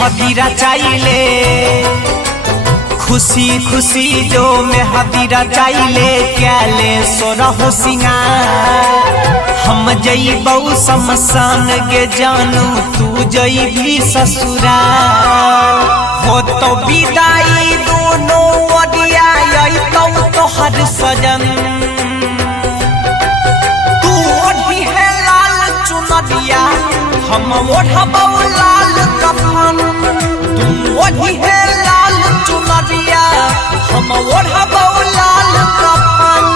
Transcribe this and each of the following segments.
हदीरा चाइले खुशी खुशी जो में हदीरा चाइले क्याले सोरा हो सिंगार हम जइबौ शमशान गे जानू तू जइबी ससुराल हो तो विदाई दोनों ओरिया अइतौ तोहर सजन तू ओढ़ी है लाल चुनरिया हम ओढ़बौ लाल कफन तू ओढ़ी है लाल चुनरिया हम ओढ़बौ लाल कफन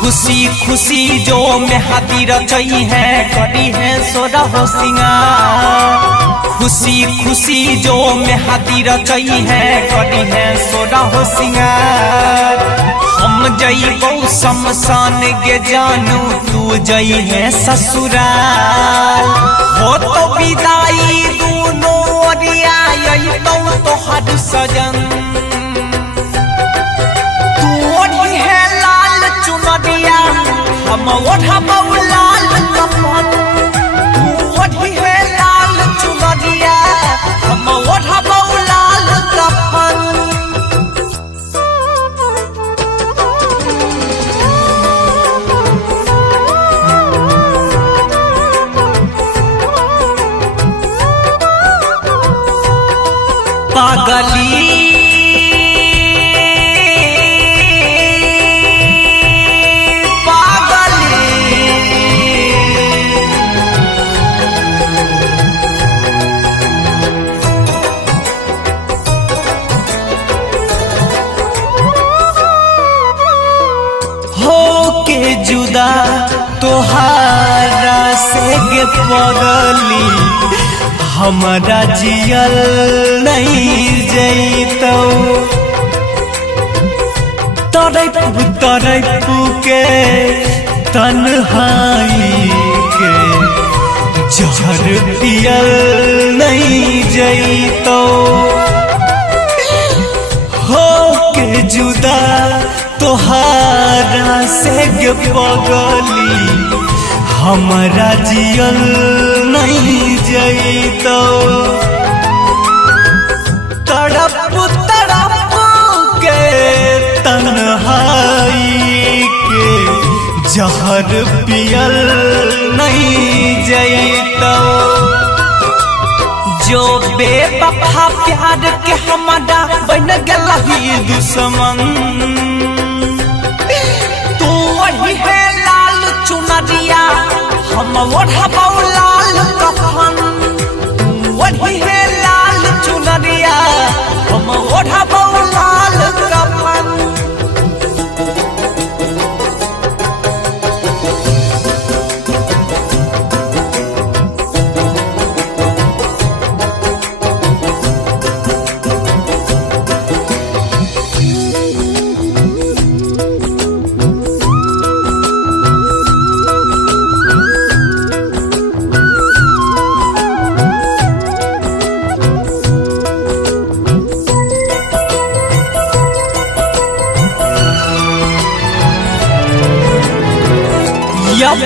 खुशी खुशी जो में हदीरा चई है करी है सोरा हो सिंगार खुशी खुशी जो में हदीरा चई है करी है सोरा हो सिंगार हम जइबौ शमशान गे जानू तू जई है ससुराल हो तो विदाई दोनों ओरिया अइतौ तोहर सजन तू ओढ़ी है लाल चुनरिया हम ओढ़बौ लाल कफन तू ओढ़ी है लाल चुनरिया हम ओढ़बौ लाल कफन पागली जुदा तोहारा से गे पगली हमारा जियल नहीं जइतौ तरपू के तन्हाई के जहर पियल नहीं जइतौ हो के जुदा तोहारा से गे पगली हमारा जियल नहीं जइतौ तड़प तड़प के तन्हाई के जहर पियल नहीं जइतौ जो बेवफा प्यार के हमारा बन गलही दुश्मन वही है लाल चुनरिया हम ओढ़बौ लाल कफन वही है लाल चुनरिया हम ओढ़बौ लाल कफन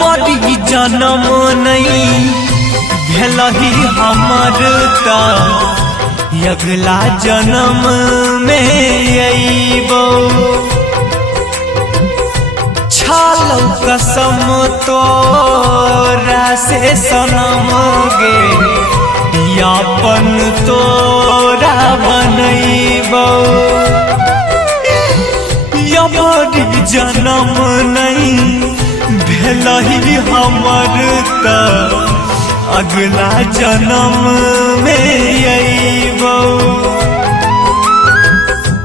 बड़ी जन्म नहीं भेलही हमर ता अगला जन्म में अइबौ छालौ कसम तोरा से सनम गे यापन तोरा बनइबौ बड़ी जन्म नहीं भेलही हमर ता अगला जन्म में अइबौ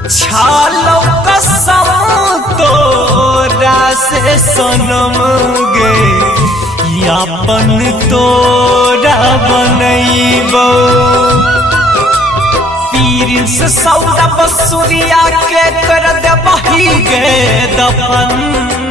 छालौ कसम तोरा से सनम गे यापन तोरा बनइबौ पीर से सौदा बसुरिया के कर देबही गे दफन